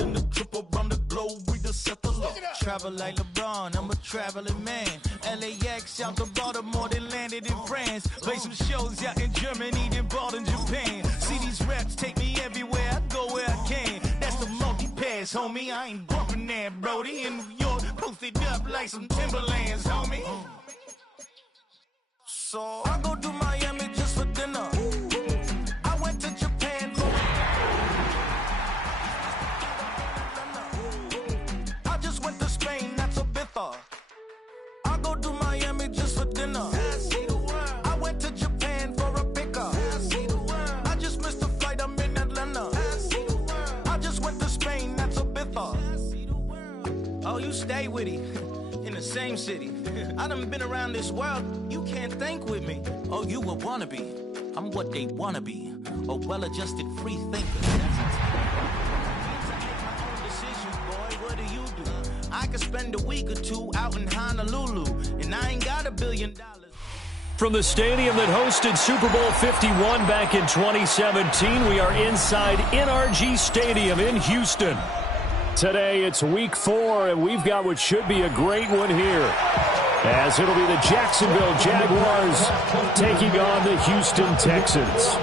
and the trip around the globe, we just set the law. Travel like LeBron, I'm a traveling man. LAX out to Baltimore, then landed in France. Play some shows out in Germany, then bought in Japan. See these reps take me everywhere, I go where I can. That's the multi-pass, homie, I ain't bumping that, Brody. In New York, posted up like some Timberlands, homie. So I go to Miami just for dinner. I went to Japan for I just went to Spain, that's a bither. I go to Miami just for dinner. I went to Japan for a pickup. I just missed a flight, I'm in Atlanta. I just went to Spain, that's a bither. Oh, you stay with it. In the same city. I done been around this world, you can't think with me. Oh, you a wannabe, I'm what they wanna be. A well-adjusted free thinker. Decisions, boy, what do you do? I could spend a week or two out in Honolulu, and I ain't got $1 billion. From the stadium that hosted Super Bowl 51 back in 2017, we are inside NRG Stadium in Houston. Today, it's week 4, and we've got what should be a great one here, as it'll be the Jacksonville Jaguars taking on the Houston Texans.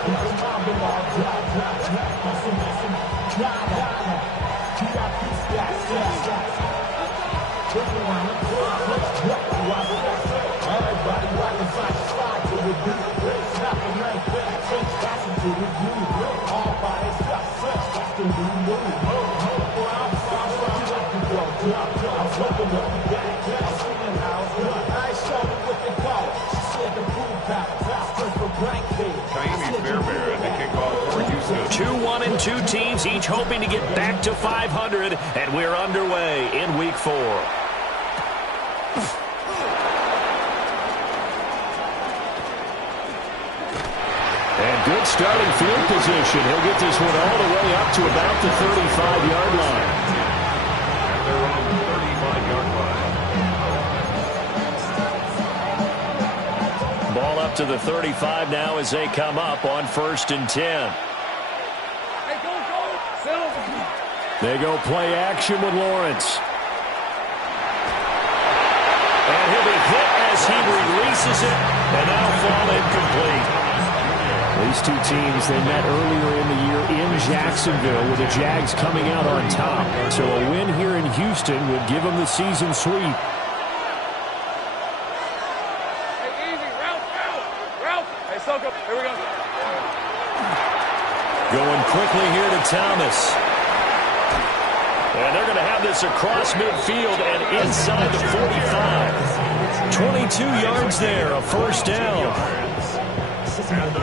Two 1-2 teams, each hoping to get back to 500, and we're underway in week 4. And good starting field position. He'll get this one all the way up to about the 35-yard line. And they're on the 35-yard line. Ball up to the 35 now as they come up on 1st and 10. They go play action with Lawrence. And he'll be hit as he releases it, and now fall incomplete. These two teams, they met earlier in the year in Jacksonville with the Jags coming out on top. So a win here in Houston would give them the season sweep. Hey, easy. Ralph. Hey, Soko, here we go. Going quickly here to Thomas. And they're going to have this across midfield and inside the 45. 22 yards there, a first down.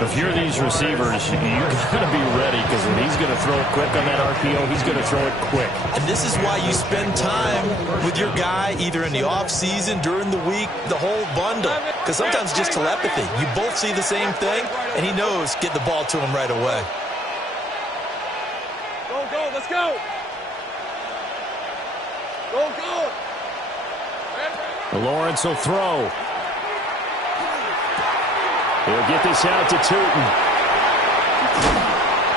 If you're these receivers, you got to be ready, because when he's going to throw it quick on that RPO, he's going to throw it quick. And this is why you spend time with your guy, either in the offseason, during the week, the whole bundle. Because sometimes just telepathy. You both see the same thing, and he knows get the ball to him right away. Go, let's go. Go. Lawrence will throw. He'll get this out to Tootin.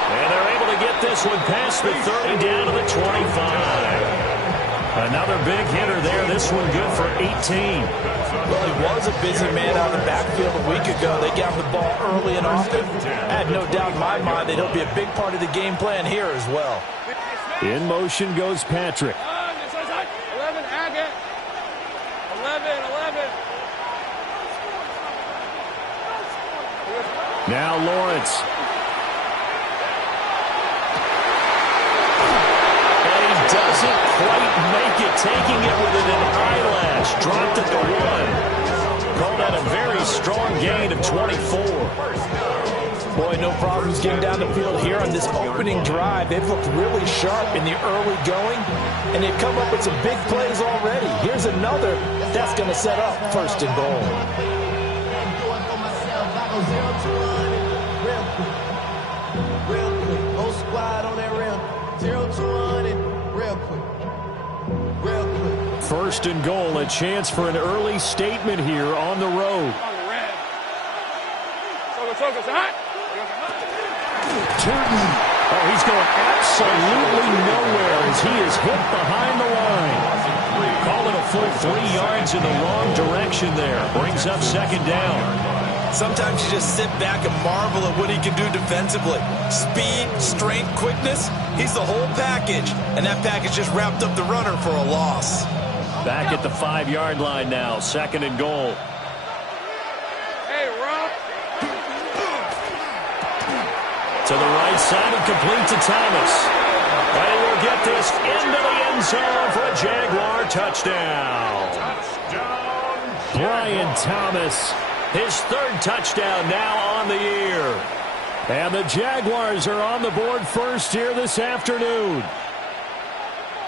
And they're able to get this one past the 30 down to the 25. Another big hitter there. This one good for 18. Well, he was a busy man out of the backfield a week ago. They got the ball early and often. I had no doubt in my mind that he'll be a big part of the game plan here as well. In motion goes Patrick. 11, Agate. 11. Now Lawrence. And he doesn't quite make it, taking it with an eyelash. Dropped it to 1. Called out a very strong gain of 24. Boy, no problems getting down the field here on this opening drive. They've looked really sharp in the early going, and they've come up with some big plays already. Here's another that's going to set up 1st and goal. First and goal, a chance for an early statement here on the road. Turton. Oh, he's going absolutely nowhere as he hit behind the line. Call it a full 3 yards in the wrong direction there. Brings up second down. Sometimes you just sit back and marvel at what he can do defensively. Speed, strength, quickness, he's the whole package. And that package just wrapped up the runner for a loss. Back at the 5-yard line now, second and goal. Hey, Rob. To the right side and complete to Thomas. And he will get this into the end zone for a Jaguar touchdown. Brian Thomas, his 3rd touchdown now on the year. And the Jaguars are on the board first here this afternoon.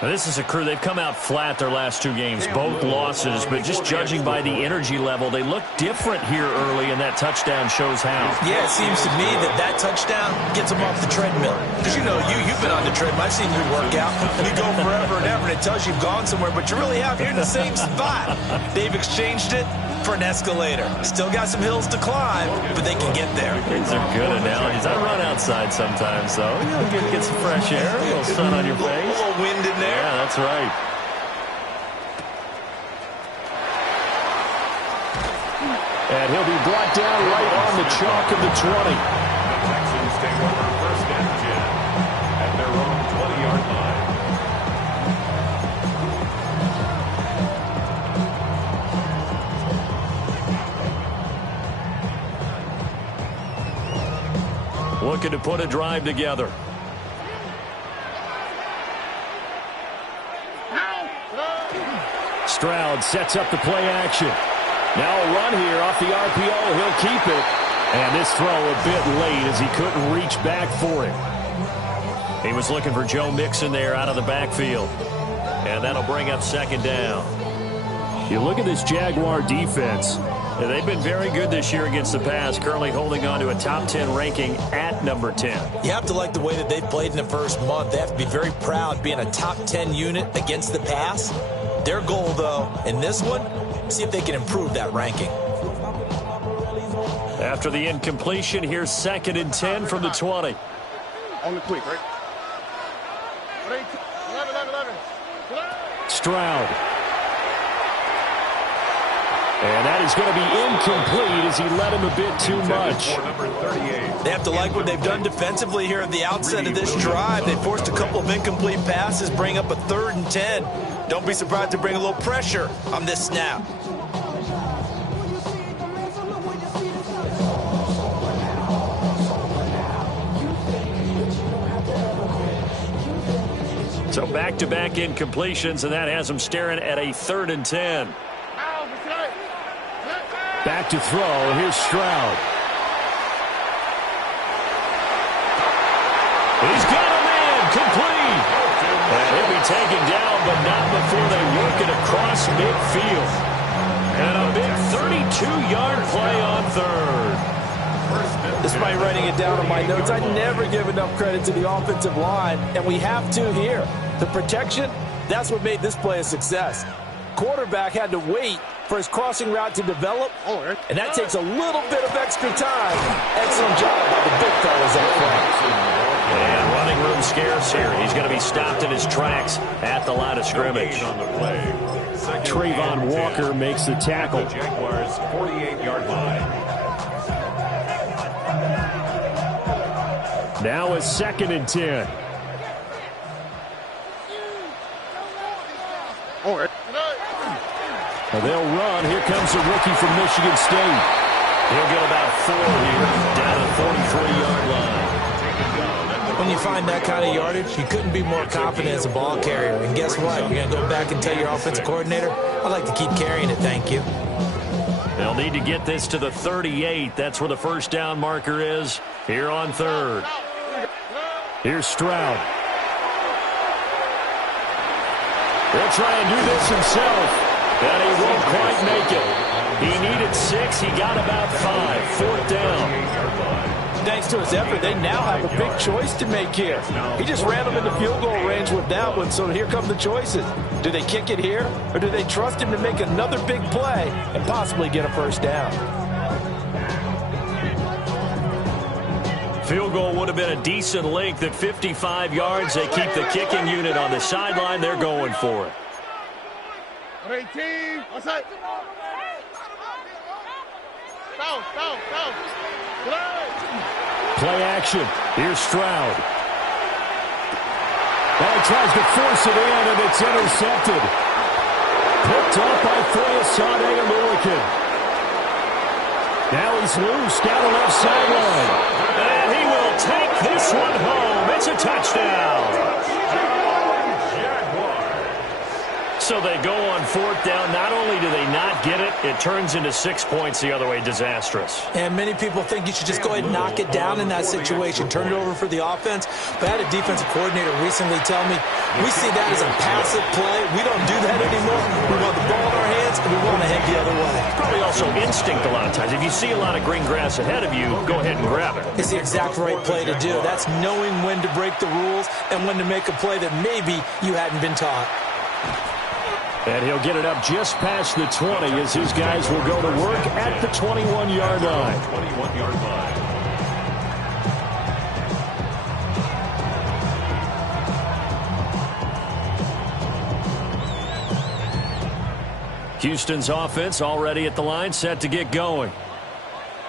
Now, this is a crew, they've come out flat their last 2 games, both losses, but just judging by the energy level, they look different here early, and that touchdown shows how. Yeah, it seems to me that touchdown gets them off the treadmill. Because, you know, you've been on the treadmill. I've seen you work out. You go forever and ever, and it tells you've gone somewhere, but you really have. You're in the same spot. They've exchanged it for an escalator. Still got some hills to climb, but they can get there. These are good analogies. I run outside sometimes, though. You know, get some fresh air, a little sun on your face. A little wind in there. Yeah, that's right. And he'll be brought down right on the chalk of the 20. The Texans take over first and 10 at their own 20-yard line. Looking to put a drive together. Stroud sets up the play action. Now a run here off the RPO. He'll keep it. And this throw a bit late as he couldn't reach back for it. He was looking for Joe Mixon there out of the backfield. And that'll bring up second down. You look at this Jaguar defense. They've been very good this year against the pass, currently holding on to a top 10 ranking at number 10. You have to like the way that they've played in the first month. They have to be very proud being a top 10 unit against the pass. Their goal, though, in this one, see if they can improve that ranking. After the incompletion, here's second and 10 from the 20. On the quick, right? 11. Stroud. And that is going to be incomplete as he led him a bit too much. They have to like what they've done defensively here at the outset of this drive. They forced a couple of incomplete passes, bring up a 3rd and 10. Don't be surprised to bring a little pressure on this snap. So back-to-back incompletions, and that has him staring at a 3rd and 10. Back to throw. Here's Stroud. He's got a man. Complete. And he'll be taken down, but not before they work it across midfield. And a big 32-yard play on 3rd. Despite writing it down on my notes, I never give enough credit to the offensive line, and we have to here. The protection, that's what made this play a success. Quarterback had to wait for his crossing route to develop, and that takes a little bit of extra time. Excellent job by the big fellas up front. And running room scarce here. He's going to be stopped in his tracks at the line of scrimmage. On the play. Trayvon Walker makes the tackle. The Jaguars' 48-yard line. Now a second and 10. Well, they'll run. Here comes the rookie from Michigan State. He'll get about 4 here, down at the 43-yard line. When you find that kind of yardage, you couldn't be more confident as a ball carrier. And guess what? You're going to go back and tell your offensive coordinator, I'd like to keep carrying it, thank you. They'll need to get this to the 38. That's where the first down marker is here on 3rd. Here's Stroud. He'll try and do this himself. And he won't quite make it. He needed 6. He got about 5. 4th down. Thanks to his effort, they now have a big choice to make here. He just ran them into field goal range with that one, so here come the choices. Do they kick it here, or do they trust him to make another big play and possibly get a first down? Field goal would have been a decent length at 55 yards. They keep the kicking unit on the sideline. They're going for it. 18, outside. Down. Play action. Here's Stroud. Well, he tries to force it in, and it's intercepted. Picked up by szn2. Now he's loose down the left sideline. And he will take this one home. It's a touchdown. So they go on fourth down. Not only do they not get it, it turns into 6 points the other way. Disastrous. And many people think you should just go ahead and knock it down in that situation, turn it over for the offense. But I had a defensive coordinator recently tell me, we see that as a passive play. We don't do that anymore. We want the ball in our hands, and we want to head the other way. Probably also instinct a lot of times. If you see a lot of green grass ahead of you, go ahead and grab it. It's the exact right play to do. That's knowing when to break the rules and when to make a play that maybe you hadn't been taught. And he'll get it up just past the 20 as his guys will go to work at the 21-yard line. 21-yard line. Houston's offense already at the line, set to get going.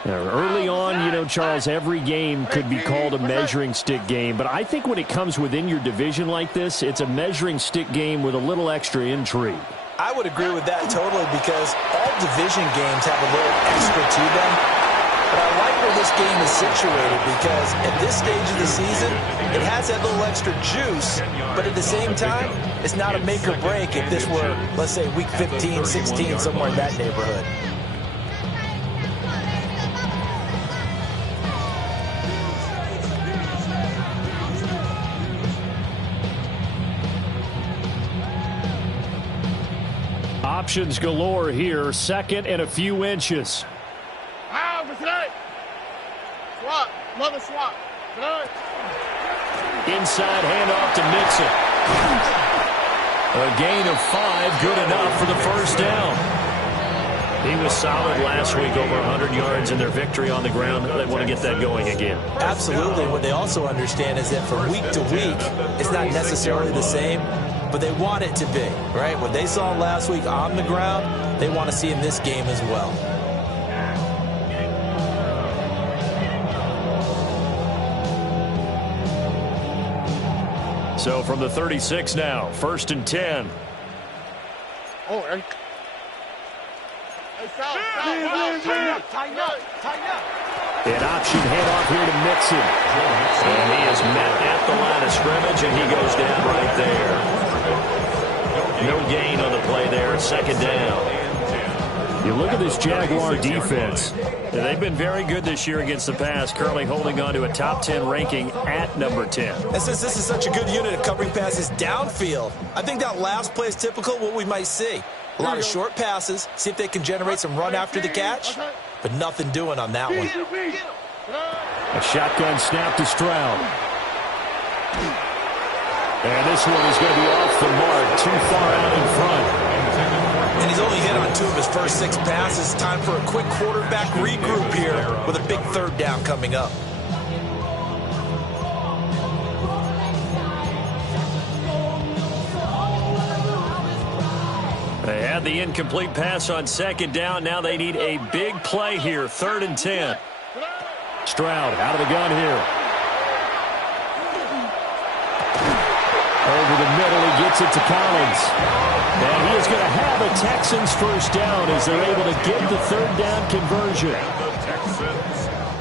Now, early on, you know, Charles, every game could be called a measuring stick game. But I think when it comes within your division like this, it's a measuring stick game with a little extra intrigue. I would agree with that totally because all division games have a little extra to them. But I like where this game is situated because at this stage of the season, it has that little extra juice. But at the same time, it's not a make or break if this were, let's say, week 15, 16, somewhere in that neighborhood. Options galore here, second and a few inches. Swap, mother swap. Inside handoff to Mixon. A gain of 5, good enough for the first down. He was solid last week, over 100 yards in their victory on the ground. They want to get that going again. Absolutely. What they also understand is that from week to week, it's not necessarily the same, but they want it to be, right? What they saw last week on the ground, they want to see in this game as well. So from the 36 now, 1st and 10. Oh, hey. An option handoff here to Mixon. And he is met at the line of scrimmage, and he goes down right there. No gain on the play there, 2nd down. You look at this Jaguar defense. They've been very good this year against the pass, currently holding on to a top 10 ranking at number 10. And since this is such a good unit of covering passes downfield, I think that last play is typical of what we might see. A lot of short passes, see if they can generate some run after the catch, but nothing doing on that one. A shotgun snap to Stroud. And this one is going to be off the mark, too far out in front. And he's only hit on 2 of his first 6 passes. Time for a quick quarterback regroup here with a big 3rd down coming up. They had the incomplete pass on 2nd down. Now they need a big play here, 3rd and 10. Stroud out of the gun here. Over the middle, he gets it to Collins. And he is going to have a Texans first down as they're able to get the 3rd down conversion.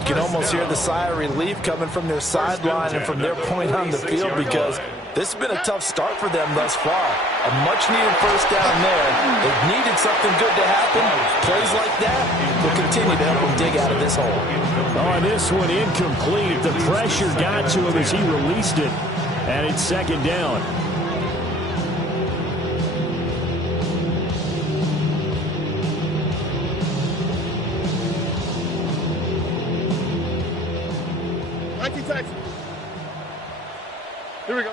You can almost hear the sigh of relief coming from their sideline and from their point on the field because this has been a tough start for them thus far. A much-needed first down there. They've needed something good to happen. Plays like that will continue to help them dig out of this hole. Oh, this one incomplete. The pressure got to him as he released it. And it's 2nd down. Here we go.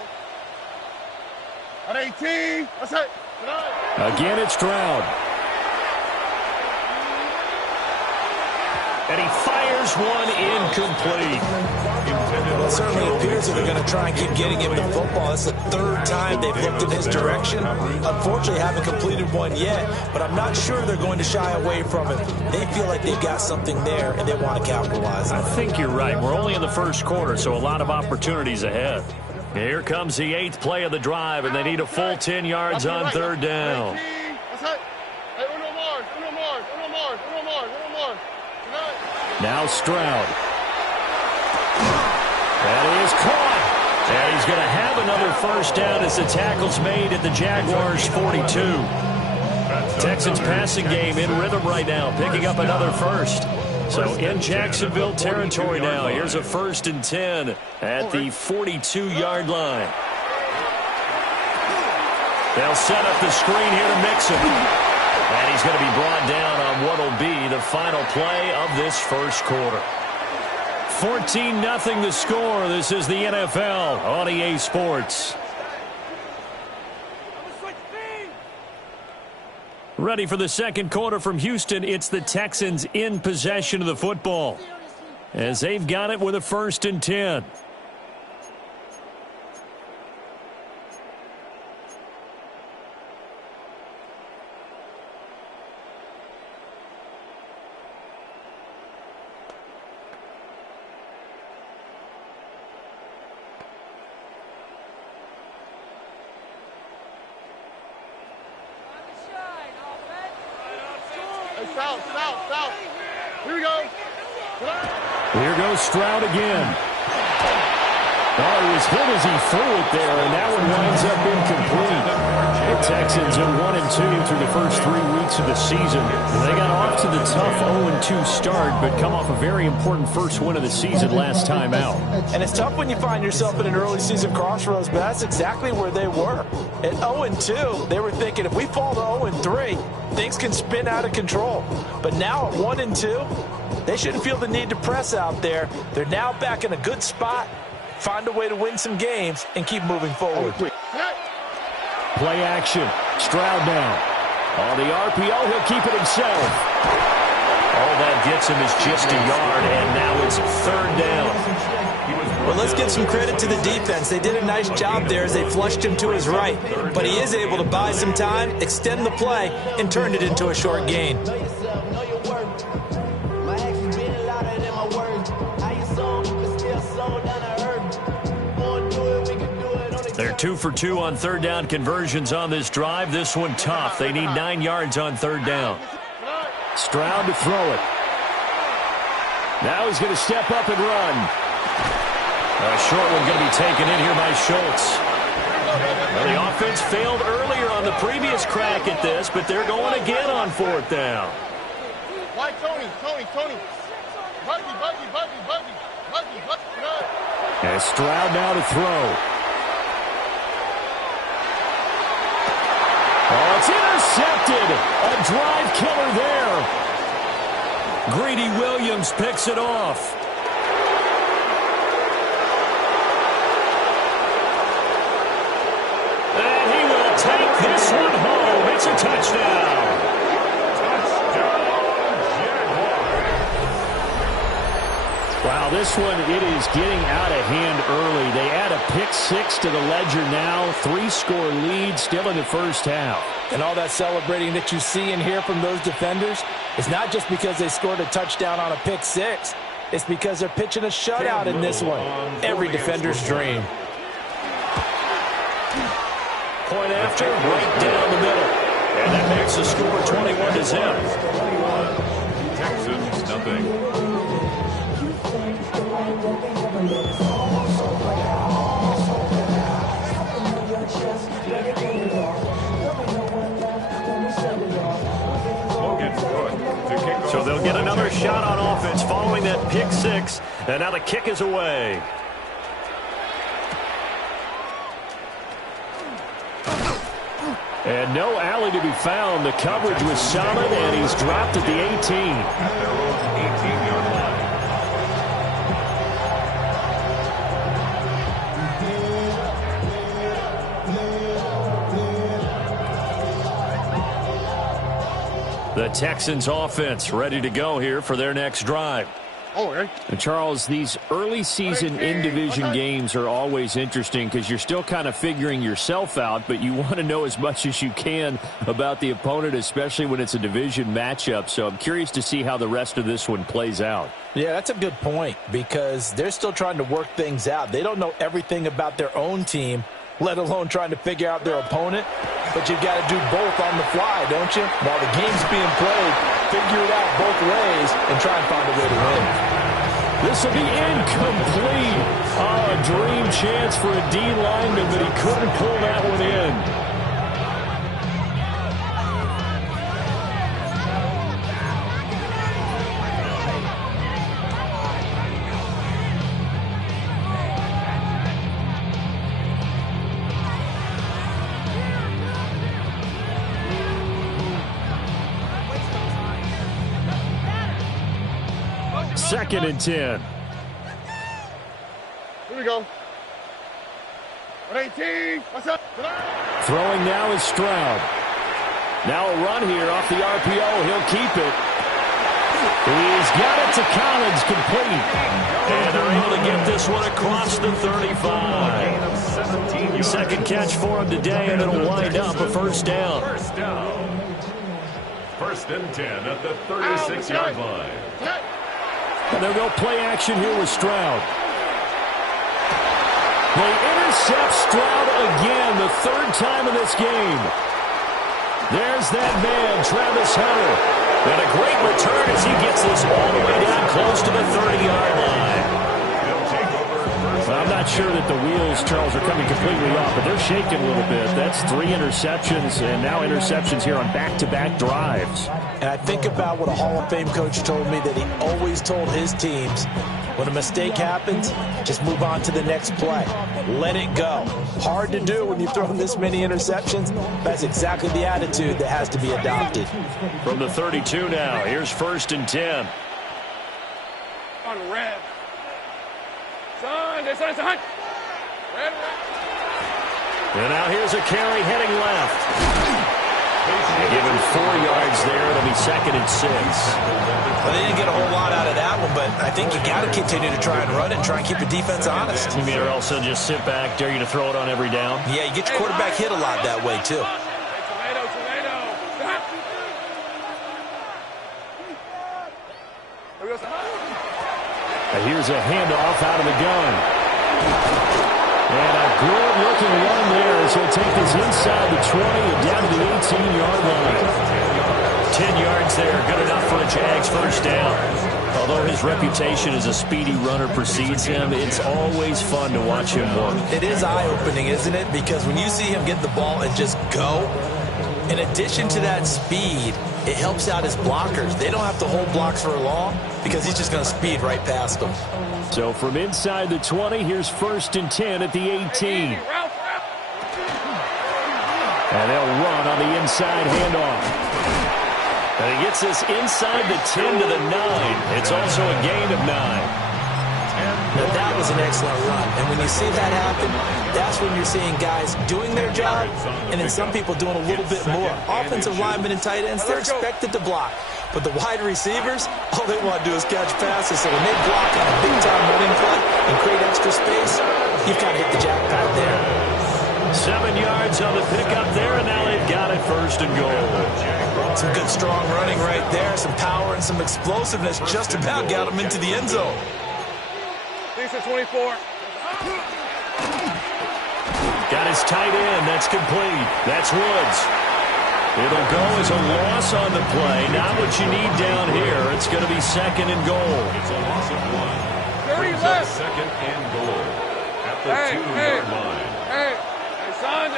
At 18. That's it. Again, it's Stroud. And he fires one incomplete. Well, it certainly appears that they're going to try and keep getting him the football. It's the third time they've looked in his direction. Unfortunately, haven't completed one yet, but I'm not sure they're going to shy away from it. They feel like they've got something there, and they want to capitalize on it. I think you're right. We're only in the first quarter, so a lot of opportunities ahead. Here comes the 8th play of the drive, and they need a full 10 yards on third down. Now Stroud. That is caught. And he's going to have another first down as the tackle's made at the Jaguars' 42. Texans passing game in rhythm right now, picking up another first. So in Jacksonville territory now. Here's a 1st and 10 at the 42-yard line. They'll set up the screen here to Mixon. And he's going to be brought down on what will be the final play of this first quarter. 14-0 the score. This is the NFL on EA Sports. Ready for the second quarter from Houston. It's the Texans in possession of the football as they've got it with a 1st and 10. South. Here we go. Here goes Stroud again. Oh, he was hit as he threw it there, and that one winds up incomplete. The Texans are 1-2 through the first 3 weeks of the season. They got off to the tough 0-2 start, but come off a very important first win of the season last time out. And it's tough when you find yourself in an early season crossroads, but that's exactly where they were. At 0-2, they were thinking if we fall to 0-3, things can spin out of control. But now at 1-2, they shouldn't feel the need to press out there. They're now back in a good spot. Find a way to win some games and keep moving forward. Play action. Stroud down. On the RPO, he'll keep it himself. All that gets him is just a yard, and now it's 3rd down. Well, let's give some credit to the defense. They did a nice job there as they flushed him to his right. But he is able to buy some time, extend the play, and turn it into a short gain. They're 2 for 2 on 3rd down conversions on this drive. This one tough. They need 9 yards on 3rd down. Stroud to throw it. Now he's going to step up and run. A short one going to be taken in here by Schultz. Well, the offense failed earlier on the previous crack at this, but they're going again on 4th down. Why Tony? Buggy. And Stroud now to throw. Oh, it's intercepted. A drive killer there. Greedy Williams picks it off. And he will take this one home. It's a touchdown. Wow, this one, it is getting out of hand early. They add a pick 6 to the ledger now. 3-score lead still in the first half. And all that celebrating that you see and hear from those defenders is not just because they scored a touchdown on a pick 6. It's because they're pitching a shutout in this one. Every defender's dream. Point after, right down the middle. And that makes the score 21-0. Texans, nothing. So they'll get another shot on offense following that pick 6. And now the kick is away. And no alley to be found. The coverage was solid, and he's dropped at the 18. At their own 18-yard line. The Texans offense ready to go here for their next drive. And Charles, these early season in-division games are always interesting because you're still kind of figuring yourself out, but you want to know as much as you can about the opponent, especially when it's a division matchup. So I'm curious to see how the rest of this one plays out. Yeah, that's a good point because they're still trying to work things out. They don't know everything about their own team, let alone trying to figure out their opponent. But you've got to do both on the fly, don't you? While the game's being played, figure it out both ways and try and find a way to win. This will be incomplete. Oh, a dream chance for a D lineman, but he couldn't pull that one in. Second and 10. Here we go. 18. What's up? Throwing now is Stroud. Now a run here off the RPO. He'll keep it. He's got it to Collins, complete. And they're able to get this one across the 35. Second catch for him today, and it'll wind up a first down. First and 10 at the 36-yard line. And they'll go play action here with Stroud. They intercept Stroud again, the third time in this game. There's that man, Travis Hunter. And a great return as he gets this all the way down close to the 30-yard line. Well, I'm not sure that the wheels, Charles, are coming completely off, but they're shaking a little bit. That's 3 interceptions, and now interceptions here on back-to-back drives. And I think about what a Hall of Fame coach told me that he always told his teams, when a mistake happens, just move on to the next play. Let it go. Hard to do when you've thrown this many interceptions. That's exactly the attitude that has to be adopted. From the 32 now, here's first and 10. On red. Son, it's a hunt. Red. And now here's a carry heading left. Given 4 yards there, it'll be second and 6. Well, they didn't get a whole lot out of that one, but I think you got to continue to try and run it and try and keep the defense honest. You mean, or also just sit back, dare you to throw it on every down? Yeah, you get your quarterback hit a lot that way, too. Here's a handoff out of the gun. And a good-looking run there as he'll take this inside the 20 and down to the 18-yard line. 10 yards there, good enough for a Jags first down. Although his reputation as a speedy runner precedes him, it's always fun to watch him work. It is eye-opening, isn't it? Because when you see him get the ball and just go, in addition to that speed, it helps out his blockers. They don't have to hold blocks for long because he's just going to speed right past them. So from inside the 20, here's first and 10 at the 18. And they'll run on the inside handoff. And he gets this inside the 10 to the 9. It's also a gain of 9. Now that was an excellent run. And when you see that happen, that's when you're seeing guys doing their job and then some people doing a little bit more. Offensive linemen and tight ends, they're expected to block. But the wide receivers, all they want to do is catch passes. So when they block on a big-time running play and create extra space, you've got to hit the jackpot there. 7 yards on the pickup there, and now they've got it first and goal. Some good strong running right there, some power and some explosiveness just about got them into the end zone. Lisa 24. Got his tight end. That's complete. That's Woods. It'll go as a loss on the play. Not what you need down here. It's going to be second and goal. It's a loss of 1. 30 left. Second and goal at the 2-yard line. Hey, son.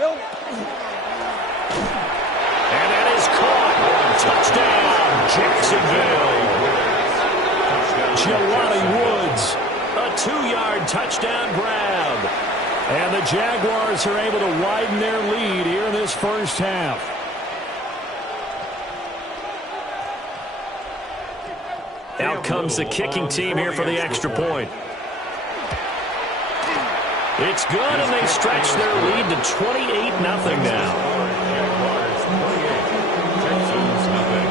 Go. And that is caught. Touchdown, Jacksonville. Jelani Woods, a 2-yard touchdown grab. And the Jaguars are able to widen their lead here in this first half. Out comes the kicking team here for the extra point. It's good, and they stretch their lead to 28-0 now. Jaguars 28, Texans nothing.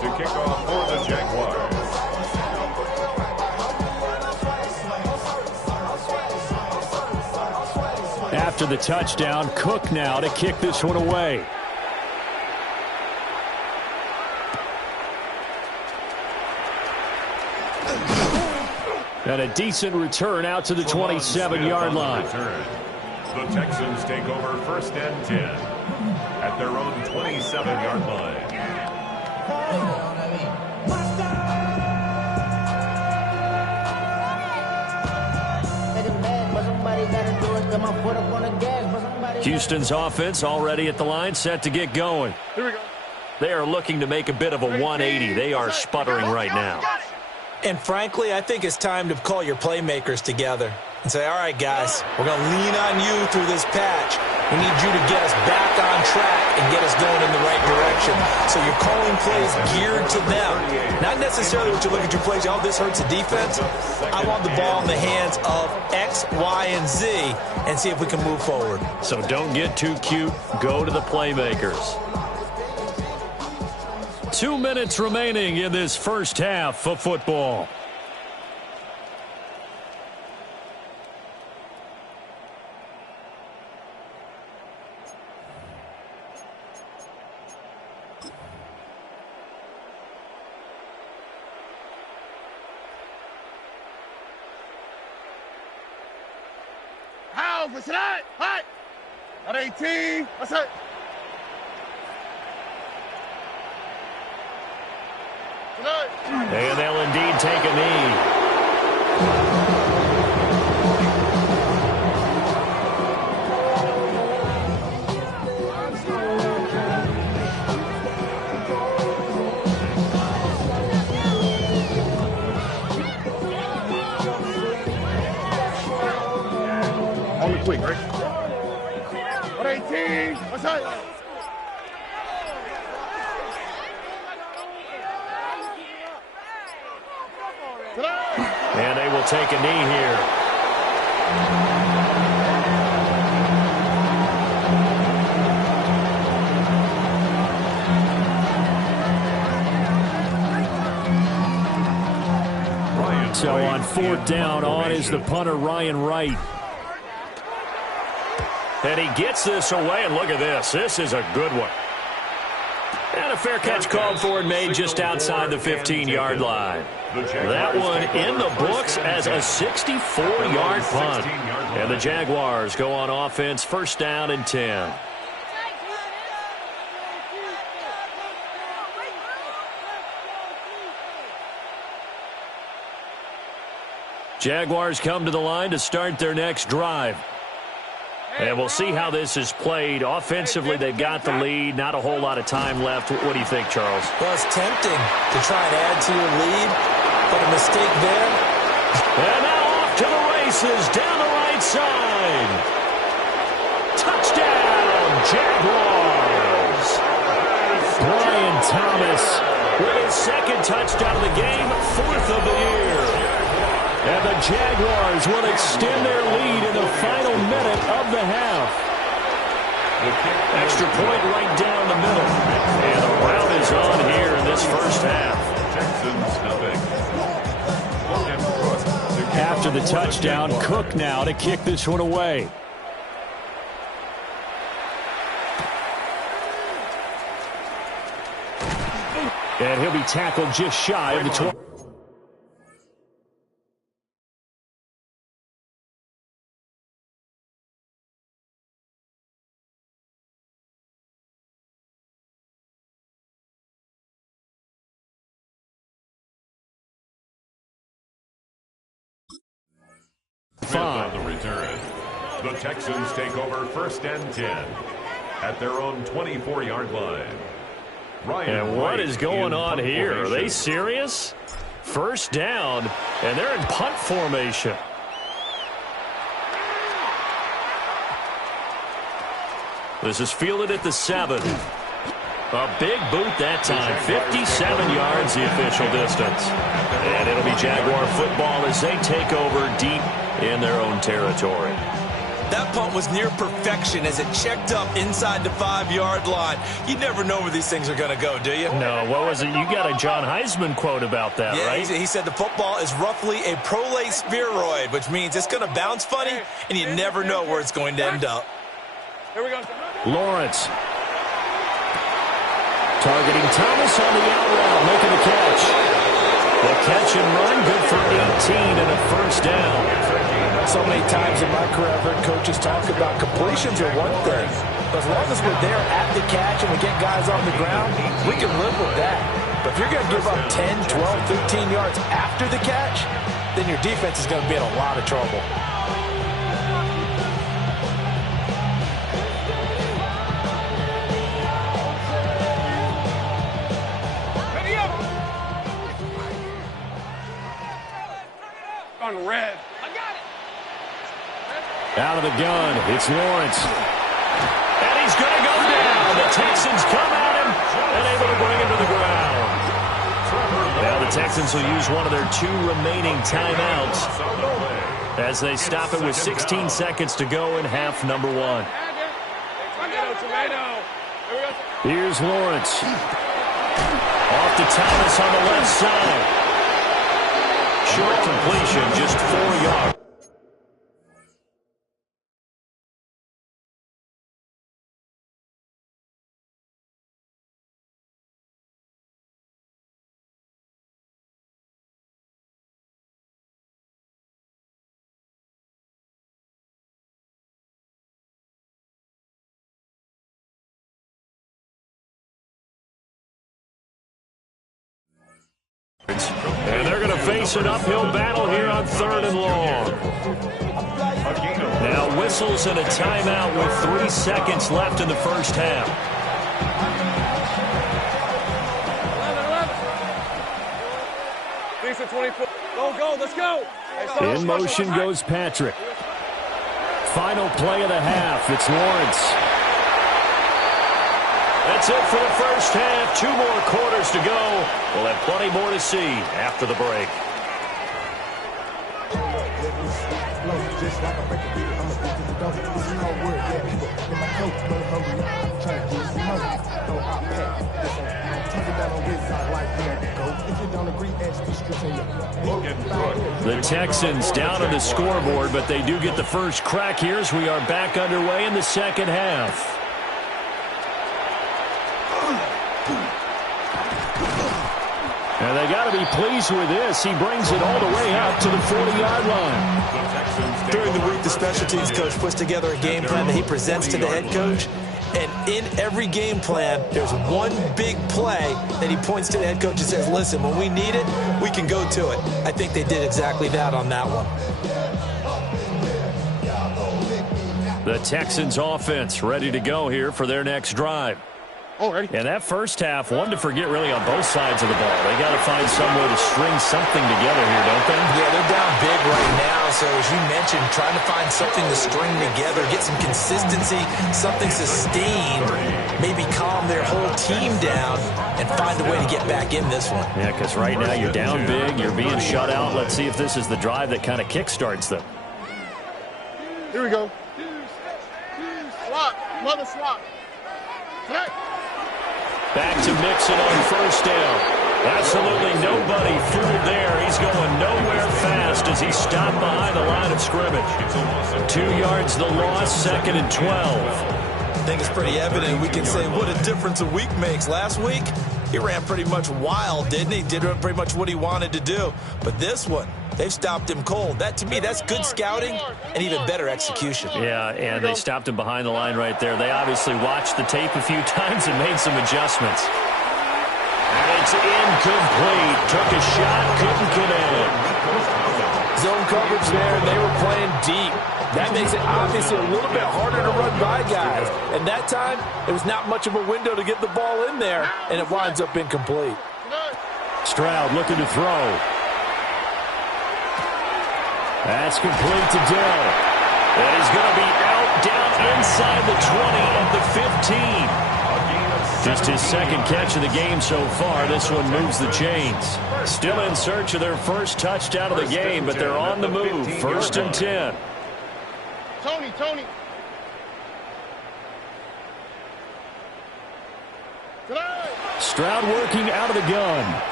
To kick off for the Jaguars. After the touchdown, Cook now to kick this one away. And a decent return out to the 27-yard line. The Texans take over 1st and 10 at their own 27-yard line. Houston's offense already at the line, set to get going. Here we go. They are looking to make a bit of a 180. They are sputtering right now. And frankly, I think it's time to call your playmakers together and say, all right, guys, we're going to lean on you through this patch. We need you to get us back on track and get us going in the right direction. So you're calling plays geared to them. Not necessarily what you look at your plays, oh, this hurts the defense. I want the ball in the hands of X, Y, and Z and see if we can move forward. So don't get too cute. Go to the playmakers. 2 minutes remaining in this first half of football. How for tonight? Hi. On 18. What's up? And they'll indeed take a knee. Only quick, right? On 18. What's up? And they will take a knee here. So on 4th down, on is the punter, Ryan Wright. And he gets this away, and look at this. This is a good one. And a fair catch called for and made just outside the 15-yard line. That one in the books as a 64-yard punt. And the Jaguars go on offense, 1st down and 10. Jaguars come to the line to start their next drive. And we'll see how this is played. Offensively, they've got the lead. Not a whole lot of time left. What do you think, Charles? Well, it's tempting to try and add to your lead, but a mistake there. And now off to the races down the right side. Touchdown, Jaguars. Brian Thomas with his 2nd touchdown of the game, 4th of the year. And the Jaguars will extend their lead in the final minute of the half. Extra point right down the middle. And the rout is on here in this first half. After the touchdown, Cook now to kick this one away. And he'll be tackled just shy of the 20. On the return, the Texans take over 1st and 10 at their own 24-yard line. And what is going on here? Are they serious? 1st down, and they're in punt formation. This is fielded at the 7. A big boot that time. 57 yards the official distance. And it'll be Jaguar football as they take over deep in their own territory. That punt was near perfection as it checked up inside the 5-yard line. You never know where these things are going to go, do you? No, what was it? You got a John Heisman quote about that, yeah, right? He said the football is roughly a prolate spheroid, which means it's going to bounce funny, and you never know where it's going to end up. Here we go. Lawrence. Targeting Thomas on the out route, making the catch. The catch and run, good for 18 and a first down. So many times in my career, I've heard coaches talk about completions are one thing. But as long as we're there at the catch and we get guys on the ground, we can live with that. But if you're going to give up 10, 12, 15 yards after the catch, then your defense is going to be in a lot of trouble. On red. Out of the gun, it's Lawrence. And he's going to go down. The Texans come at him and able to bring him to the ground. Now the Texans will use one of their 2 remaining timeouts as they stop it with 16 seconds to go in half number 1. Here's Lawrence. Off to Thomas on the left side. Short completion, just 4 yards. And they're going to face an uphill battle here on 3rd and long. Now whistles and a timeout with 3 seconds left in the first half. 24. Go, let's go. In motion goes Patrick. Final play of the half. It's Lawrence. That's it for the first half. 2 more quarters to go. We'll have plenty more to see after the break. The Texans down on the scoreboard, but they do get the first crack here as we are back underway in the second half. And they got to be pleased with this. He brings it all the way up to the 40-yard line. During the week, the special teams coach puts together a game plan that he presents to the head coach. And in every game plan, there's one big play that he points to the head coach and says, listen, when we need it, we can go to it. I think they did exactly that on that one. The Texans offense ready to go here for their next drive. Already. And that first half, one to forget really on both sides of the ball. They got to find some way to string something together here, don't they? Yeah, they're down big right now. So as you mentioned, trying to find something to string together, get some consistency, something sustained, maybe calm their whole team down and find a way to get back in this one. Yeah, because right now you're down big, you're being shut out. Let's see if this is the drive that kind of kickstarts them. Here we go. Swap. Mother swap. Hey. Back to Mixon on first down. Absolutely nobody fooled there. He's going nowhere fast as he stopped behind the line of scrimmage. 2 yards the loss, 2nd and 12. I think it's pretty evident. We can say what a difference a week makes. Last week, he ran pretty much wild, didn't he? Did pretty much what he wanted to do. But this one, they've stopped him cold. That, to me, that's good scouting and even better execution. Yeah, and they stopped him behind the line right there. They obviously watched the tape a few times and made some adjustments. And it's incomplete. Took a shot, couldn't connect. Zone coverage there, and they were playing deep. That makes it obviously a little bit harder to run by guys. And that time, it was not much of a window to get the ball in there, and it winds up incomplete. Stroud looking to throw. That's complete to Dell. And he's going to be down inside the 20 at the 15. Just his second catch of the game so far. This one moves the chains. Still in search of their first touchdown of the game, but they're on the move. 1st and 10. Tony. Stroud working out of the gun.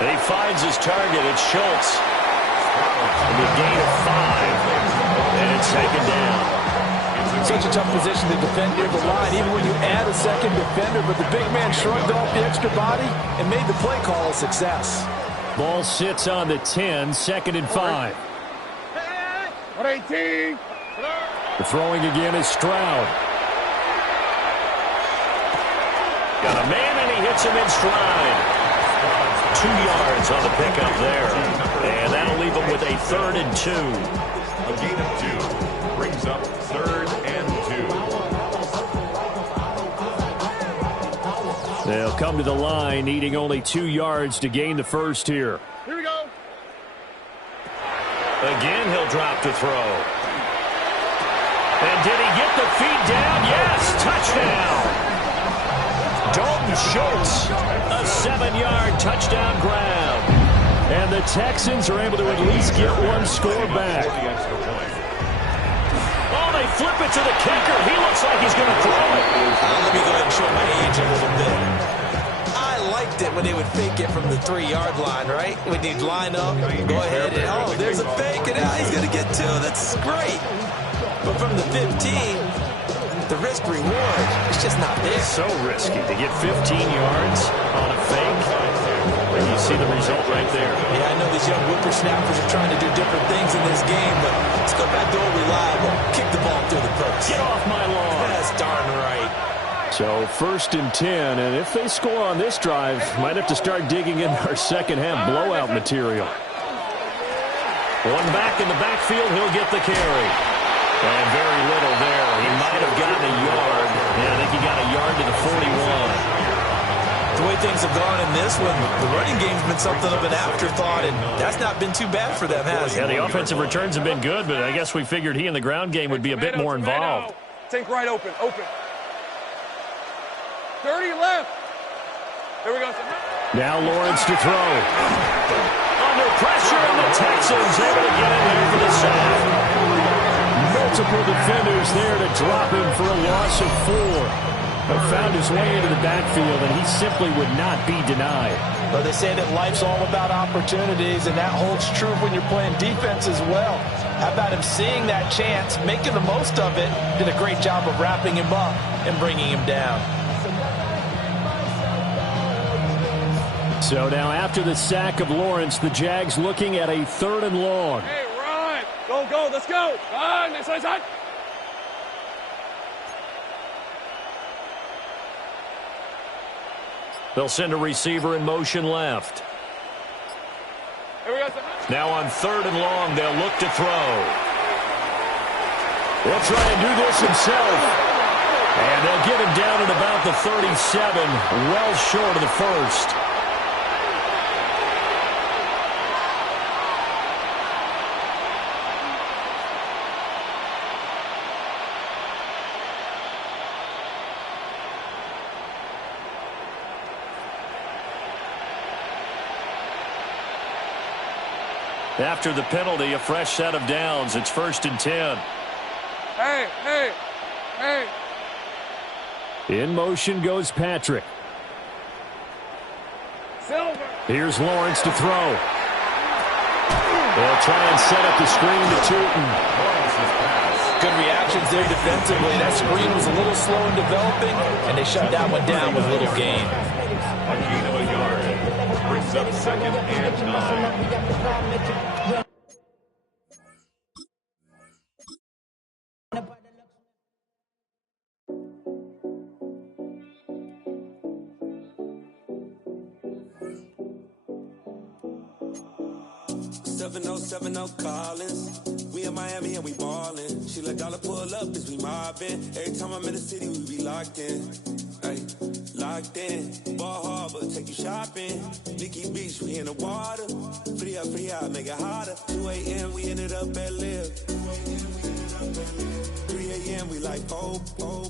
And he finds his target. It's Schultz. The gain of 5. And it's taken down. Such a tough position to defend near the line, even when you add a second defender. But the big man shrugged off the extra body and made the play call a success. Ball sits on the 10, 2nd and 5. 118. The throwing again is Stroud. Got a man, and he hits him in stride. 2 yards on the pickup there. And that'll leave him with a 3rd and 2. A gain of 2 brings up 3rd and 2. They'll come to the line, needing only 2 yards to gain the first here. Here we go. Again, he'll drop to throw. And did he get the feet down? Yes, touchdown. Dalton Schultz, a 7-yard touchdown grab. And the Texans are able to at least get one score back. Oh, they flip it to the kicker. He looks like he's going to throw it. Let me go ahead and show my age a little bit. I liked it when they would fake it from the 3-yard line, right? When you'd line up, go ahead and, oh, there's a fake, and now he's going to get 2. That's great. But from the 15, the risk reward, it's just not there. So risky to get 15 yards on a fake. And you see the result right there. Yeah, I know these young whippersnappers are trying to do different things in this game, but let's go back to old reliable. Kick the ball through the post. Get off my lawn. That's darn right. So 1st and 10, and if they score on this drive, might have to start digging in our second-half blowout material. One back in the backfield, he'll get the carry. And very little there. He might have gotten a yard. Yeah, I think he got a yard to the 41. The way things have gone in this one, the running game's been something of an afterthought, and that's not been too bad for them, has it? Yeah, the offensive returns have been good, but I guess we figured he in the ground game would be a bit more involved. Tank right open. 30 left. There we go. Now Lawrence to throw. Under pressure, and the Texans able to get in there for the sack. Multiple defenders there to drop him for a loss of 4. But found his way into the backfield, and he simply would not be denied. Well, they say that life's all about opportunities, and that holds true when you're playing defense as well. How about him seeing that chance, making the most of it, did a great job of wrapping him up and bringing him down. So now after the sack of Lawrence, the Jags looking at a 3rd and long. Hey, run. Go, let's go. Run, inside. They'll send a receiver in motion left. Here we go. Now on 3rd and long, they'll look to throw. They'll try and do this himself. And they'll get him down at about the 37, well short of the first. After the penalty, a fresh set of downs. It's 1st and 10. Hey. In motion goes Patrick. Silver. Here's Lawrence to throw. They'll try and set up the screen to Tootin. Good reactions there defensively. That screen was a little slow in developing, and they shut that one down with little gain. A gain of a yard brings up 2nd and 9. 7070 Collins. We in Miami and we ballin'. She let dollar pull up as we mobbin'. Every time I'm in the city, we be locked in. Ay, locked in. Ball Harbor, take you shopping. Nikki Beach, we in the water. Free up, make it hotter. 2 a.m. we ended up at Live. like hope.